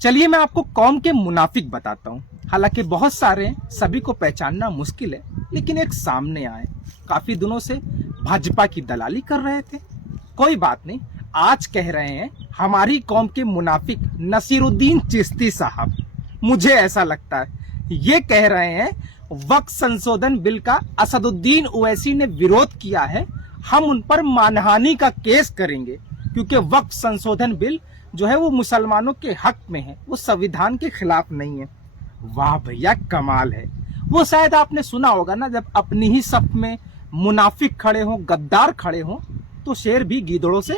चलिए मैं आपको कौम के मुनाफिक बताता हूँ। हालांकि बहुत सारे हैं, सभी को पहचानना मुश्किल है, लेकिन एक सामने आए। काफी दिनों से भाजपा की दलाली कर रहे थे। कोई बात नहीं, आज कह रहे हैं हमारी कौम के मुनाफिक नसीरुद्दीन चिश्ती साहब। मुझे ऐसा लगता है ये कह रहे हैं वक्फ संशोधन बिल का असदुद्दीन ओवैसी ने विरोध किया है, हम उन पर मानहानि का केस करेंगे, क्योंकि वक्फ संशोधन बिल जो है वो मुसलमानों के हक में है, वो संविधान के खिलाफ नहीं है। वाह भैया, कमाल है। वो शायद आपने सुना होगा ना, जब अपनी ही सफ में मुनाफिक खड़े हों, गद्दार खड़े हों, तो शेर भी गीदड़ों से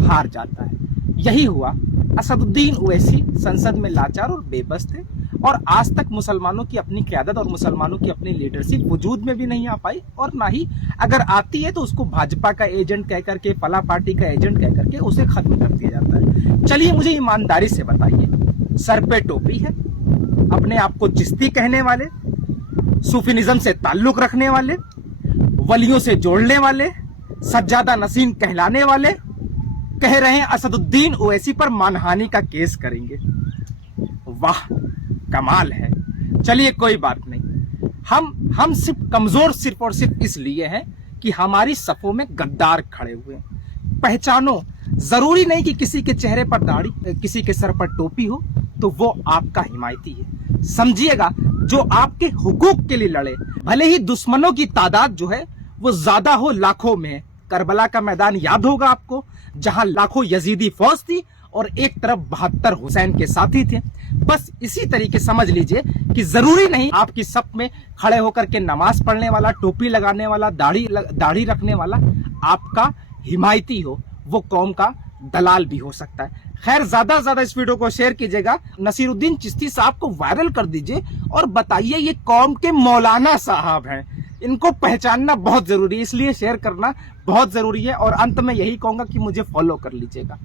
हार जाता है। यही हुआ। असदुद्दीन ओवैसी संसद में लाचार और बेबस थे, और आज तक मुसलमानों की अपनी क़यादत और मुसलमानों की अपनी लीडरशिप वजूद में भी नहीं आ पाई, और ना ही अगर आती है तो उसको भाजपा का एजेंट कह करके, फला पार्टी का एजेंट कह करके उसे खत्म कर दिया जाता है। चलिए मुझे ईमानदारी से बताइए, सर पे टोपी है, अपने आप को चिश्ती कहने वाले, सूफीनिज्म से ताल्लुक रखने वाले, वलियों से जोड़ने वाले, सज्जादा नसीन कहलाने वाले, कह रहे हैं असदुद्दीन ओवैसी पर मानहानि का केस करेंगे। वाह, कमाल है। चलिए कोई बात नहीं, हम सिर्फ कमजोर सिर्फ और सिर्फ इसलिए हैं कि हमारी सफों में गद्दार खड़े हुए हैं। पहचानो, जरूरी नहीं कि किसी के चेहरे पर दाढ़ी, किसी के सर पर टोपी हो तो वो आपका हिमायती है। समझिएगा, जो आपके हुकूक के लिए लड़े, भले ही दुश्मनों की तादाद जो है वो ज्यादा हो, लाखों में है। करबला का मैदान याद होगा आपको, जहां लाखों यजीदी फौज थी और एक तरफ 72 हुसैन के साथी थे। बस इसी तरीके समझ लीजिए कि जरूरी नहीं आपकी सफ में खड़े होकर के नमाज पढ़ने वाला, टोपी लगाने वाला, दाढ़ी रखने वाला आपका हिमायती हो, वो कौम का दलाल भी हो सकता है। खैर, ज्यादा से ज्यादा इस वीडियो को शेयर कीजिएगा, नसीरुद्दीन चिश्ती साहब को वायरल कर दीजिए और बताइए ये कौम के मौलाना साहब हैं। इनको पहचानना बहुत जरूरी है, इसलिए शेयर करना बहुत जरूरी है। और अंत में यही कहूंगा कि मुझे फॉलो कर लीजिएगा।